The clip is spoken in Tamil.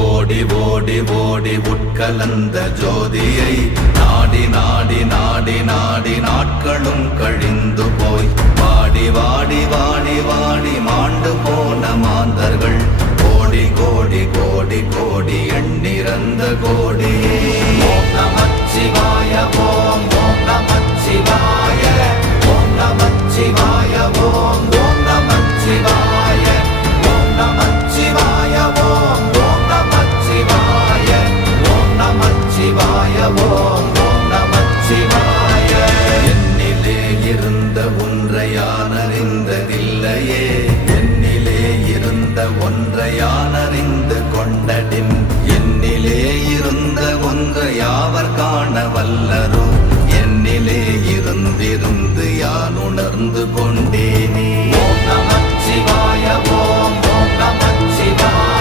ஓடி ஓடி ஓடி உட்கலந்த ஜோதியை நாடி நாடி நாடி நாடி நாட்களும் கழிந்து போய் வாடி வாடி வாடி வாடி மாண்டு போன மாந்தர்கள் கோடி கோடி கோடி கோடி எண்ணிறந்த கோடியே. ஓம் நமச்சிவாய ஓம் ஓம் நமச்சிவாய ஓம் நமச்சிவாய ஓம் ஓம் நமச்சிவாய ஓம் நமச்சிவாய ஓம் ஓம் நமச்சிவாய ஓம் நமச்சிவாய ஓம் ஓம் நமச்சிவாய. என்னிலே இருந்த ஒன்றை யான் அறிந்ததில்லையே, என்னிலே இருந்த ஒன்றை யான் அறிந்த